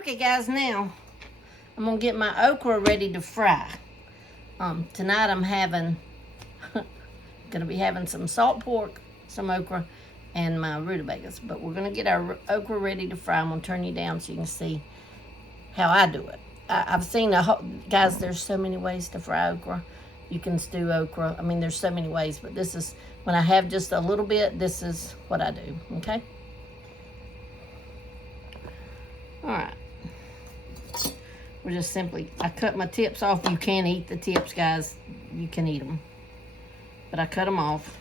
Okay guys, now I'm gonna get my okra ready to fry. Tonight I'm having, gonna be having some salt pork, some okra, and my rutabagas. But we're gonna get our okra ready to fry. I'm gonna turn you down so you can see how I do it. I've seen guys, there's so many ways to fry okra. You can stew okra. I mean, there's so many ways, but this is, when I have just a little bit, this is what I do, okay? All right. We're just simply, I cut my tips off. You can't eat the tips, guys. You can eat them. But I cut them off.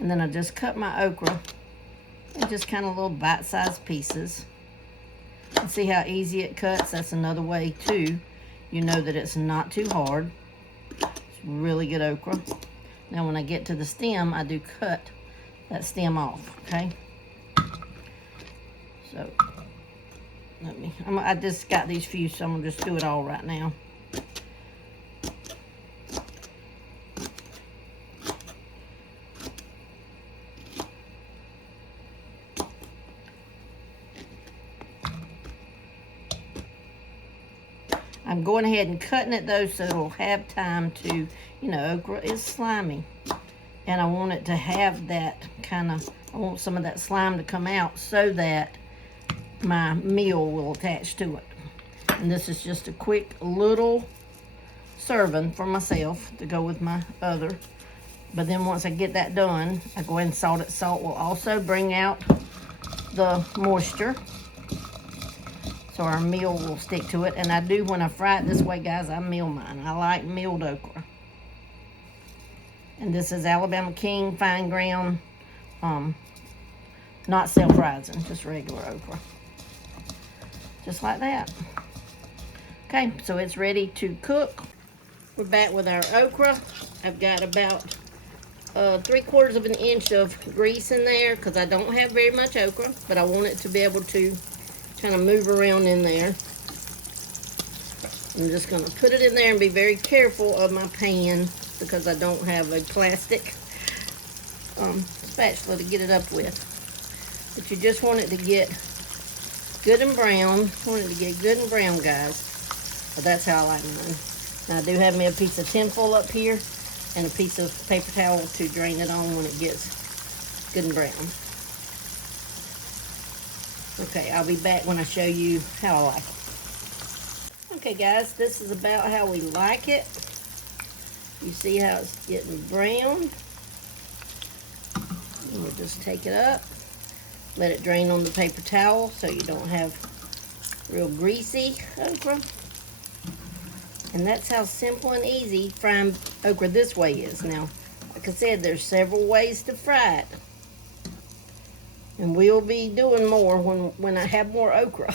And then I just cut my okra in just kind of little bite-sized pieces. And see how easy it cuts? That's another way, too. You know that it's not too hard. It's really good okra. Now, when I get to the stem, I do cut that stem off, okay? So, I just got these few, so I'm gonna just do it all right now. I'm going ahead and cutting it though, so it'll have time to, you know, okra is slimy. And I want it to have that kind of, I want some of that slime to come out so that my meal will attach to it. And this is just a quick little serving for myself to go with my other. But then once I get that done, I go ahead and salt it. Salt will also bring out the moisture, so our meal will stick to it. And I do, when I fry it this way, guys, I meal mine. I like milled okra. And this is Alabama King fine ground, not self-rising, just regular okra. Just like that. Okay, so it's ready to cook. We're back with our okra. I've got about 3/4 of an inch of grease in there because I don't have very much okra, but I want it to be able to kind of move around in there. I'm just going to put it in there and be very careful of my pan because I don't have a plastic spatula to get it up with. But you just want it to get good and brown. Want it to get good and brown, guys. But that's how I like mine. Now I do have me a piece of tinfoil up here and a piece of paper towel to drain it on when it gets good and brown. Okay, I'll be back when I show you how I like it. Okay guys, this is about how we like it. You see how it's getting brown? And we'll just take it up, let it drain on the paper towel so you don't have real greasy okra. And that's how simple and easy frying okra this way is. Now, like I said, there's several ways to fry it. And we'll be doing more when I have more okra.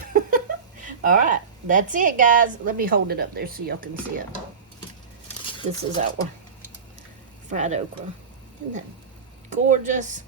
All right, that's it, guys. Let me hold it up there so y'all can see it. This is our fried okra. Isn't that gorgeous?